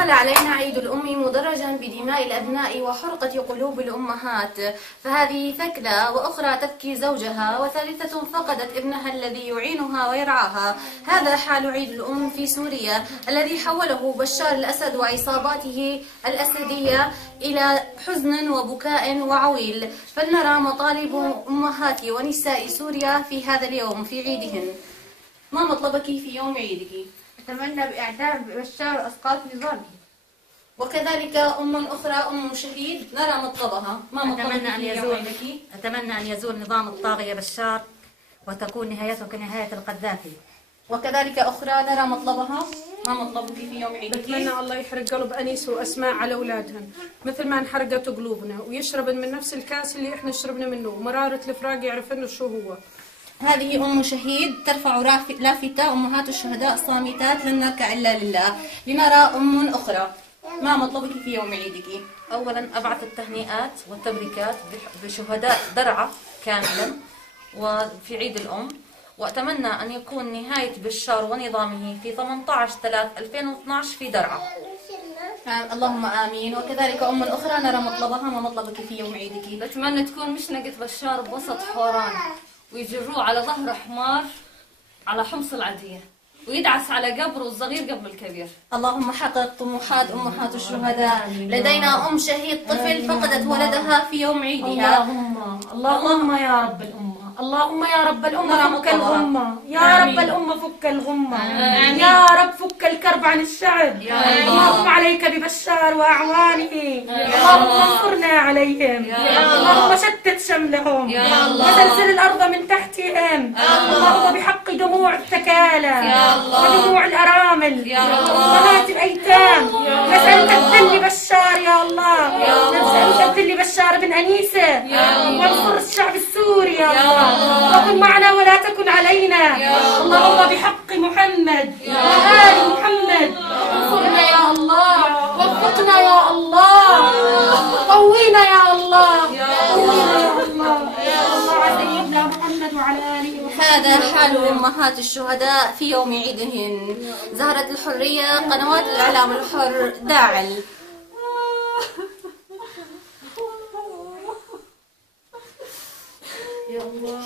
دخل علينا عيد الأم مدرجا بدماء الأبناء وحرقة قلوب الأمهات، فهذه ثكلى وأخرى تبكي زوجها وثالثة فقدت ابنها الذي يعينها ويرعاها. هذا حال عيد الأم في سوريا الذي حوله بشار الأسد وعصاباته الأسدية إلى حزن وبكاء وعويل. فلنرى مطالب أمهات ونساء سوريا في هذا اليوم في عيدهن. ما مطلبك في يوم عيدك؟ أتمنى بإعدام بشار وإسقاط نظامه. وكذلك أم أخرى أم شهيد نرى مطلبها. ما مطلبك في يوم عيدك؟ أتمنى أن يزول نظام الطاغية بشار وتكون نهايته كنهاية القذافي. وكذلك أخرى نرى مطلبها. ما مطلبك في يوم عيدك؟ بتمنى الله يحرق قلب أنيس وأسماء على أولادهن مثل ما انحرقت قلوبنا، ويشربن من نفس الكاس اللي إحنا شربنا منه، ومرارة الفراق يعرفن شو هو. هذه أم شهيد ترفع لافتة أمهات الشهداء صامتات لن نركع إلا لله. لنرى أم أخرى. ما مطلبك في يوم عيدك؟ أولا أبعث التهنئات والتبريكات بشهداء درعا كاملا وفي عيد الأم، وأتمنى أن يكون نهاية بشار ونظامه في 18/3/2012 في درعا. اللهم آمين. وكذلك أم أخرى نرى مطلبها. ما مطلبك في يوم عيدك؟ بتمنى تكون مشنقة بشار بوسط حوران ويجروه على ظهر حمار على حمص العادية ويدعس على قبره الصغير قبل الكبير. اللهم حقق طموحات أمهات الشهداء. لدينا أم شهيد طفل فقدت ولدها في يوم عيدها. اللهم يا رب الأمة، اللهم يا رب الأمة فك الغمة، يا رب الأمة فك الغمة، يا رب فك الكرب عن الشعب. اللهم عليك ببشار وأعوانه، اللهم انصرنا عليهم، اللهم شتت شملهم وزلزل الأرض من تحتهم، اللهم بحق دموع الثكالى ودموع الأرامل وأمهات الأيتام نسألك الذل بشار يا الله، نسألك الذل بشار بن أنيسة، وانصر الشعب السوري يا الله، وكن معنا ولا تكن علينا. اللهم بحق محمد وآل محمد انصرنا يا الله، وفقنا يا الله، قوينا يا الله، قوينا يا الله، على سيدنا محمد وعلى آله وصحبه. هذا حال أمهات الشهداء في يوم عيدهن. زهرة الحرية، قنوات الإعلام الحر، داعل. يا الله.